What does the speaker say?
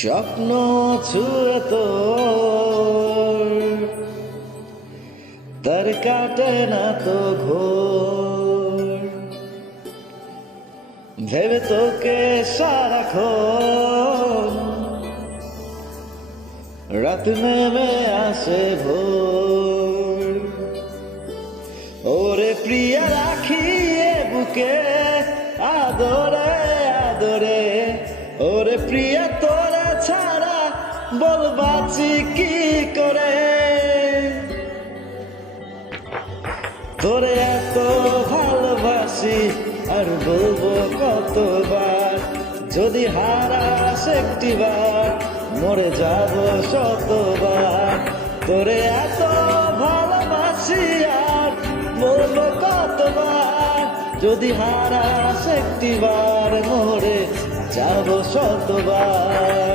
স্বপ্ন ছুঁয়ে তোর তার কাটে না তো ঘোর, ভেবে তোকে সারাক্ষণ রাত নেমে আসে ভোর। ওরে প্রিয়া রাখিয়ে বুকে আদরে আদরে, ওরে প্রিয়া তোরা ছাড়া বল বাঁচি কি করে। তোরে এত ভালোবাসি আর বলবো কতবার, যদি হারাস একটিবার মরে যাব শতবার। তোরে এত ভালোবাসি আর বলবো কতবার, যদি হারাস একটিবার মরে যাব শতবার।